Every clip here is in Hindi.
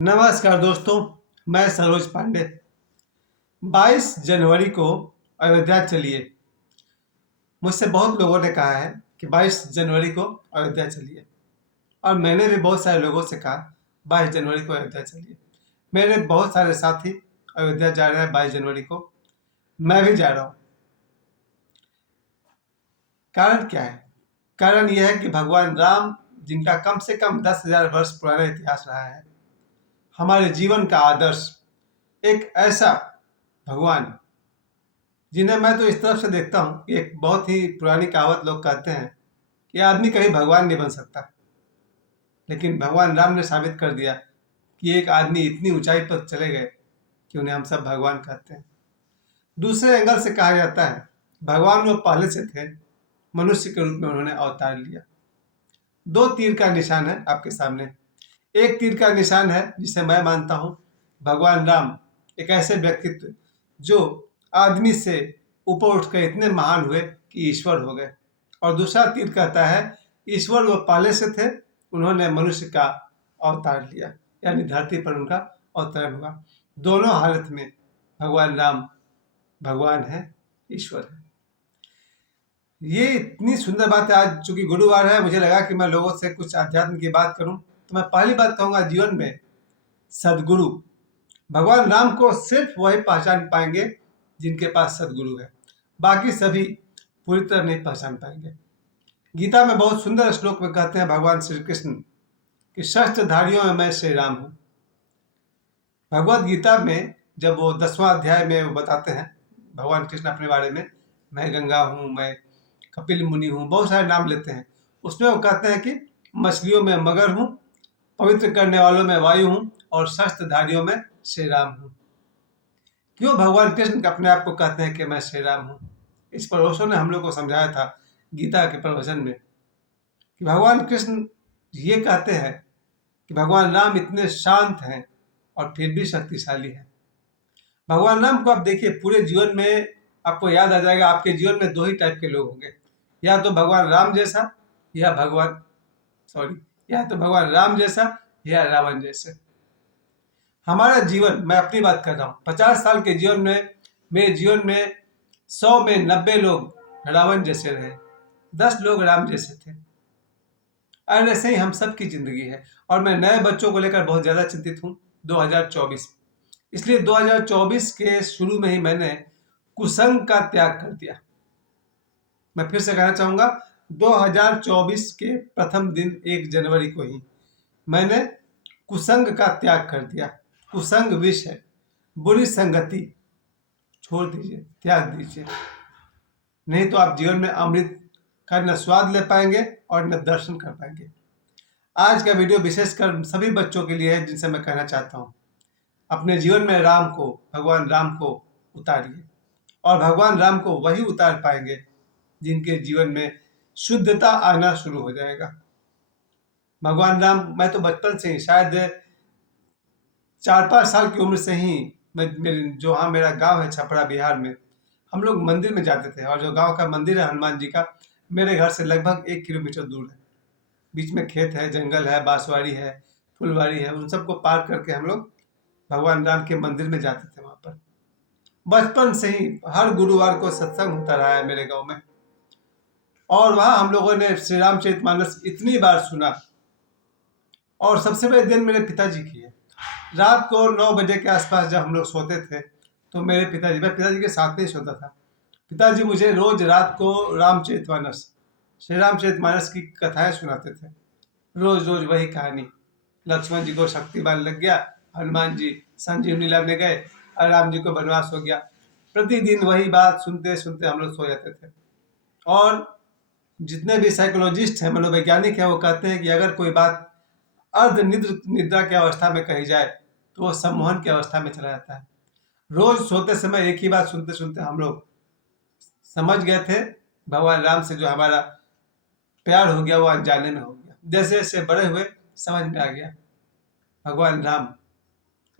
नमस्कार दोस्तों, मैं सरोज पांडे। 22 जनवरी को अयोध्या चलिए। मुझसे बहुत लोगों ने कहा है कि 22 जनवरी को अयोध्या चलिए, और मैंने भी बहुत सारे लोगों से कहा 22 जनवरी को अयोध्या चलिए। मेरे बहुत सारे साथी अयोध्या जा रहे हैं 22 जनवरी को। मैं भी जा रहा हूँ। कारण क्या है? कारण यह है कि भगवान राम, जिनका कम से कम 10,000 वर्ष पुराना इतिहास रहा है, हमारे जीवन का आदर्श, एक ऐसा भगवान जिन्हें मैं तो इस तरफ से देखता हूँ कि एक बहुत ही पुरानी कहावत लोग कहते हैं कि आदमी कभी भगवान नहीं बन सकता, लेकिन भगवान राम ने साबित कर दिया कि एक आदमी इतनी ऊंचाई पर चले गए कि उन्हें हम सब भगवान कहते हैं। दूसरे एंगल से कहा जाता है भगवान वो पहले से थे, मनुष्य के रूप में उन्होंने अवतार लिया। दो तीर का निशान है आपके सामने। एक तीर का निशान है जिसे मैं मानता हूँ भगवान राम एक ऐसे व्यक्तित्व जो आदमी से ऊपर उठकर इतने महान हुए कि ईश्वर हो गए, और दूसरा तीर कहता है ईश्वर वो पहले से थे, उन्होंने मनुष्य का अवतार लिया, यानी धरती पर उनका अवतरण हुआ। दोनों हालत में भगवान राम भगवान है, ईश्वर है। ये इतनी सुंदर बात है। आज चूंकि गुरुवार है, मुझे लगा कि मैं लोगों से कुछ अध्यात्म की बात करूं, तो मैं पहली बात कहूंगा, जीवन में सदगुरु, भगवान राम को सिर्फ वही पहचान पाएंगे जिनके पास सदगुरु है। बाकी सभी पूरी तरह नहीं पहचान पाएंगे। गीता में बहुत सुंदर श्लोक में कहते हैं भगवान श्री कृष्ण कि शस्त्रधारियों में मैं श्री राम हूँ। भगवत गीता में जब वो 10वां अध्याय में वो बताते हैं भगवान कृष्ण अपने बारे में, मैं गंगा हूँ, मैं कपिल मुनि हूँ, बहुत सारे नाम लेते हैं। उसमें वो कहते हैं कि मछलियों में मगर हूँ, पवित्र करने वालों में वायु हूँ, और शस्त्रधारियों में श्री राम हूँ। क्यों भगवान कृष्ण अपने आप को कहते हैं कि मैं श्री राम हूँ? इस पड़ोसों ने हम लोग को समझाया था गीता के प्रवचन में कि भगवान कृष्ण ये कहते हैं कि भगवान राम इतने शांत हैं और फिर भी शक्तिशाली हैं। भगवान राम को आप देखिए, पूरे जीवन में आपको याद आ जाएगा, आपके जीवन में दो ही टाइप के लोग होंगे, या तो भगवान राम जैसा या या तो भगवान राम जैसा या रावण जैसे। हमारा जीवन, मैं अपनी बात कर रहा हूँ, 50 साल के जीवन में, मेरे जीवन में 100 में 90 लोग रावण जैसे रहे, 10 लोग राम जैसे थे। और ऐसे ही हम सब की जिंदगी है। और मैं नए बच्चों को लेकर बहुत ज्यादा चिंतित हूँ 2024। इसलिए 2024 के शुरू में ही मैंने कुसंग का त्याग कर दिया। मैं फिर से कहना चाहूंगा, 2024 के प्रथम दिन 1 जनवरी को ही मैंने कुसंग का त्याग कर दिया। कुसंग विष है, बुरी संगति छोड़ दीजिए, त्याग दीजिए, नहीं तो आप जीवन में अमृत का न स्वाद ले पाएंगे और न दर्शन कर पाएंगे। आज का वीडियो विशेषकर सभी बच्चों के लिए है, जिनसे मैं कहना चाहता हूँ अपने जीवन में राम को, भगवान राम को उतारिए, और भगवान राम को वही उतार पाएंगे जिनके जीवन में शुद्धता आना शुरू हो जाएगा। भगवान राम, मैं तो बचपन से ही, शायद 4-5 साल की उम्र से ही, मेरा गांव है छपरा बिहार में, हम लोग मंदिर में जाते थे, और जो गांव का मंदिर है हनुमान जी का, मेरे घर से लगभग 1 किलोमीटर दूर है। बीच में खेत है, जंगल है, बांसवाड़ी है, फुलवाड़ी है, उन सबको पार करके हम लोग भगवान राम के मंदिर में जाते थे। वहां पर बचपन से ही हर गुरुवार को सत्संग होता रहा है मेरे गांव में, और वहां हम लोगों ने श्री रामचरितमानस इतनी बार सुना। और सबसे बड़े दिन मेरे पिताजी की है। रात को 9 बजे के आसपास जब हम लोग सोते थे, तो मैं पिताजी के साथ नहीं सोता था। पिताजी मुझे रोज रात को श्री रामचरितमानस की कथाएं सुनाते थे। रोज रोज वही कहानी, लक्ष्मण जी को शक्ति बाण लग गया, हनुमान जी संजीवनी लाने गए, और राम जी को वनवास हो गया। प्रतिदिन वही बात सुनते सुनते हम लोग सो जाते थे। और जितने भी साइकोलॉजिस्ट हैं, मनोवैज्ञानिक हैं, वो कहते हैं कि अगर कोई बात अर्ध निद्रा की अवस्था में कही जाए तो वो सम्मोहन की अवस्था में चला जाता है। रोज सोते समय एक ही बात सुनते सुनते हम लोग समझ गए थे भगवान राम से जो हमारा प्यार हो गया वो अनजाने में हो गया। जैसे जैसे बड़े हुए समझ में आ गया भगवान राम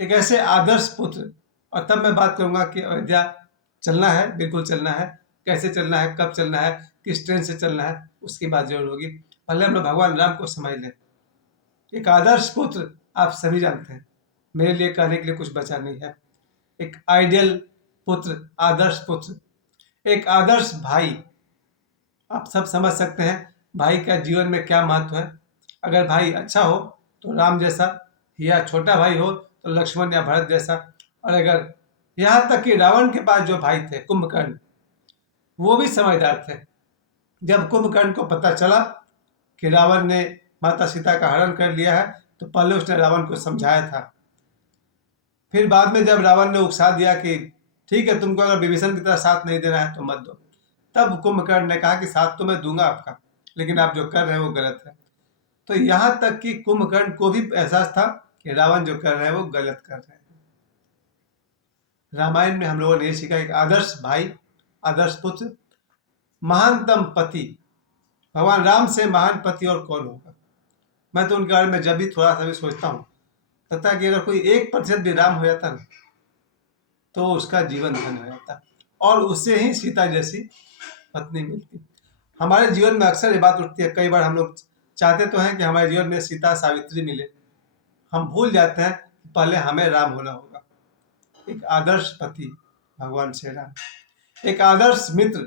एक ऐसे आदर्श पुत्र। और तब मैं बात करूंगा कि अयोध्या चलना है, बिल्कुल चलना है। कैसे चलना है, कब चलना है, किस ट्रेन से चलना है, उसकी बात जरूर होगी। पहले हम लोग भगवान राम को समझ लें। एक आदर्श पुत्र आप सभी जानते हैं, मेरे लिए कहने के लिए कुछ बचा नहीं है। एक आइडियल पुत्र, आदर्श पुत्र, एक आदर्श भाई। आप सब समझ सकते हैं भाई का जीवन में क्या महत्व है। अगर भाई अच्छा हो तो राम जैसा, या छोटा भाई हो तो लक्ष्मण या भरत जैसा। और अगर यहाँ तक कि रावण के पास जो भाई थे कुंभकर्ण, वो भी समझदार थे। जब कुंभकर्ण को पता चला कि रावण ने माता सीता का हरण कर लिया है, तो पहले उसने रावण को समझाया था। फिर बाद में जब रावण ने उकसा दिया कि ठीक है, तुमको अगर विभीषण की तरह साथ नहीं देना है तो मत दो, तब कुंभकर्ण ने कहा कि साथ तो मैं दूंगा आपका, लेकिन आप जो कर रहे हैं वो गलत है। तो यहाँ तक कि कुंभकर्ण को भी एहसास था कि रावण जो कर रहे हैं वो गलत कर रहे हैं। रामायण में हम लोगों ने ये सीखा, एक आदर्श भाई, आदर्श पुत्र, महानतम पति। भगवान राम से महान पति और कौन होगा। मैं तो उनके बारे में जब भी थोड़ा सा भी सोचता हूँ, लगता है कि अगर कोई 1% भी राम हो जाता ना, तो उसका जीवन धन हो जाता, और उससे ही सीता जैसी पत्नी मिलती। हमारे जीवन में अक्सर ये बात उठती है, कई बार हम लोग चाहते तो हैं कि हमारे जीवन में सीता सावित्री मिले, हम भूल जाते हैं कि पहले हमें राम होना होगा। एक आदर्श पति भगवान श्री राम, एक आदर्श मित्र,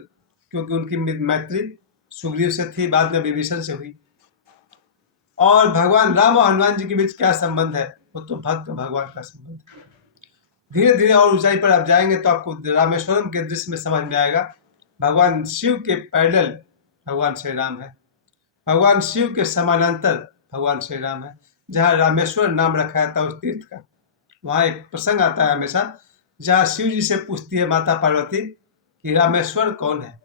क्योंकि उनकी मैत्री सुग्रीव से थी, बाद में विभीषण से हुई। और भगवान राम और हनुमान जी के बीच क्या संबंध है, वो तो भक्त भगवान का संबंध है। धीरे धीरे और ऊंचाई पर आप जाएंगे तो आपको रामेश्वरम के दृश्य में समझ में आएगा, भगवान शिव के पैरेलल भगवान श्री राम है, भगवान शिव के समानांतर भगवान श्री राम है। जहाँ रामेश्वर नाम रखा जाता है उस तीर्थ का, वहाँ एक प्रसंग आता है हमेशा, जहाँ शिव जी से पूछती है माता पार्वती कि रामेश्वर कौन है।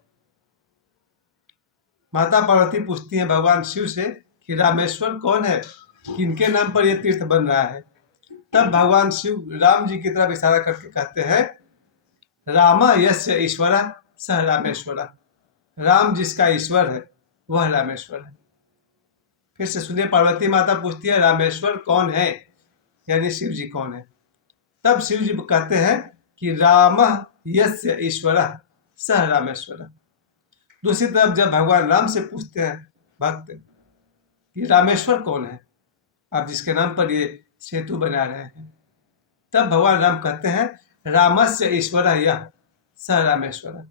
माता पार्वती पूछती है भगवान शिव से कि रामेश्वर कौन है, किनके नाम पर यह तीर्थ बन रहा है। तब भगवान शिव राम जी की तरफ इशारा करके कहते हैं, रामा यस्य ईश्वर सह रामेश्वर। राम जिसका ईश्वर है वह रामेश्वर है। फिर से सुनिए, पार्वती माता पूछती है रामेश्वर कौन है, यानी शिव जी कौन है। तब शिव जी कहते हैं कि राम यस्य ईश्वर सह रामेश्वर। दूसरी तरफ जब भगवान राम से पूछते हैं भक्त कि रामेश्वर कौन है, आप जिसके नाम पर ये सेतु बना रहे हैं, तब भगवान राम कहते हैं रामस्य ईश्वर यह सह रामेश्वर।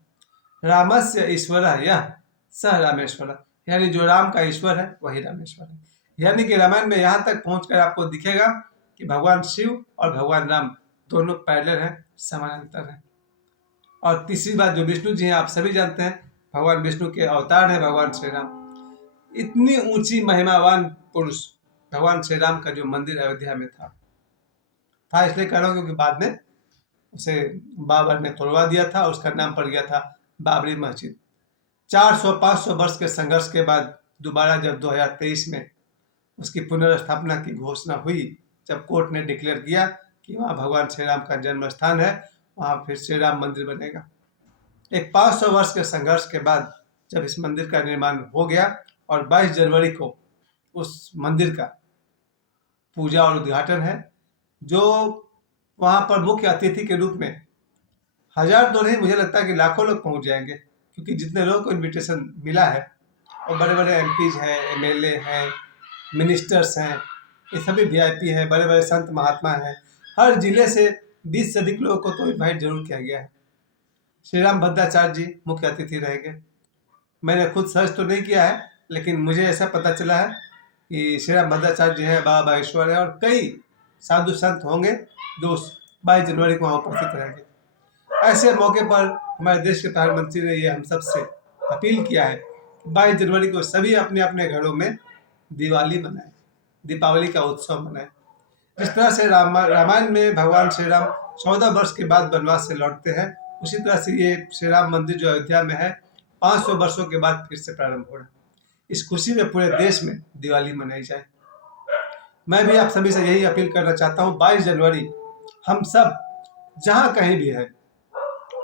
रामस्य ईश्वर यह सह रामेश्वर, यानी जो राम का ईश्वर है वही रामेश्वर है। यानी कि रामायण में यहाँ तक पहुंचकर आपको दिखेगा कि भगवान शिव और भगवान राम दोनों पैरेलल हैं, समानांतर हैं। और तीसरी बात, जो विष्णु जी हैं आप सभी जानते हैं, भगवान विष्णु के अवतार है भगवान श्री राम। इतनी ऊंची महिमावान पुरुष भगवान श्री राम का जो मंदिर अयोध्या में था इसलिए कह रहा हूँ क्योंकि बाद में उसे बाबर ने तोड़वा दिया था और उसका नाम पड़ गया था बाबरी मस्जिद। 400-500 वर्ष के संघर्ष के बाद दोबारा जब 2023 में उसकी पुनर्स्थापना की घोषणा हुई, जब कोर्ट ने डिक्लेयर किया कि वहाँ भगवान श्री राम का जन्म स्थान है, वहाँ फिर श्री राम मंदिर बनेगा। एक 500 वर्ष के संघर्ष के बाद जब इस मंदिर का निर्माण हो गया और 22 जनवरी को उस मंदिर का पूजा और उद्घाटन है, जो वहाँ पर मुख्य अतिथि के रूप में हजार तो नहीं, मुझे लगता है कि लाखों लोग पहुँच जाएंगे, क्योंकि जितने लोगों को इनविटेशन मिला है और बड़े बड़े एमपीज हैं, एमएलए हैं, मिनिस्टर्स हैं, ये सभी वीआईपी हैं, बड़े बड़े संत महात्मा हैं। हर जिले से 20 से अधिक लोगों को तो इन्वाइट जरूर किया गया है। श्री राम भद्राचार्य जी मुख्य अतिथि रहेंगे। मैंने खुद सर्च तो नहीं किया है, लेकिन मुझे ऐसा पता चला है कि श्री राम भद्राचार्य जी हैं, बाबा बागेश्वर है, और कई साधु संत होंगे जो 22 जनवरी को वहाँ उपस्थित रहेंगे। ऐसे मौके पर हमारे देश के प्रधानमंत्री ने ये हम सब से अपील किया है कि 22 जनवरी को सभी अपने अपने घरों में दिवाली मनाएं, दीपावली का उत्सव मनाएं। जिस तरह से रामायण में भगवान श्री राम 14 वर्ष के बाद वनवास से लौटते हैं, उसी तरह से ये श्री राम मंदिर जो अयोध्या में है 500 वर्षों के बाद फिर से प्रारंभ हो रहा है। इस खुशी में पूरे देश में दिवाली मनाई जाए। मैं भी आप सभी से यही अपील करना चाहता हूँ, 22 जनवरी हम सब जहाँ कहीं भी है,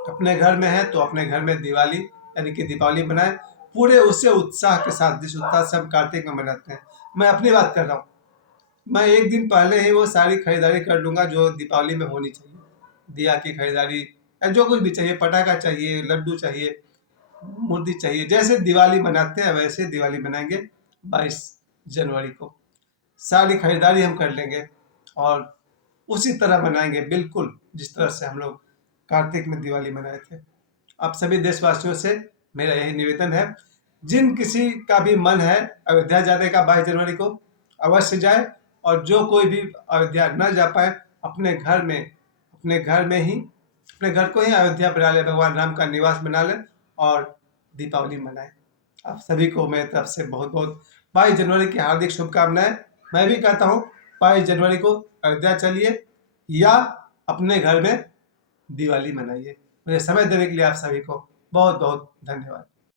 अपने घर में है तो अपने घर में दिवाली यानी कि दीपावली मनाएं, पूरे उससे उत्साह के साथ जिस उत्साह से हम कार्तिक में मनाते हैं। मैं अपनी बात कर रहा हूँ, मैं एक दिन पहले ही वो सारी खरीदारी कर लूँगा जो दीपावली में होनी चाहिए। दिया की खरीदारी या जो कुछ भी चाहिए, पटाखा चाहिए, लड्डू चाहिए, मूर्ति चाहिए, जैसे दिवाली मनाते हैं वैसे दिवाली मनाएंगे। 22 जनवरी को सारी खरीदारी हम कर लेंगे और उसी तरह मनाएंगे, बिल्कुल जिस तरह से हम लोग कार्तिक में दिवाली मनाए थे। आप सभी देशवासियों से मेरा यही निवेदन है, जिन किसी का भी मन है अयोध्या जाने का 22 जनवरी को, अवश्य जाए। और जो कोई भी अयोध्या न जा पाए, अपने घर को ही अयोध्या बना ले, भगवान राम का निवास बना ले और दीपावली मनाए। आप सभी को मेरी तरफ से बहुत बहुत 22 जनवरी की हार्दिक शुभकामनाएं। मैं भी कहता हूँ 22 जनवरी को अयोध्या चलिए या अपने घर में दिवाली मनाइए। मुझे समय देने के लिए आप सभी को बहुत बहुत धन्यवाद।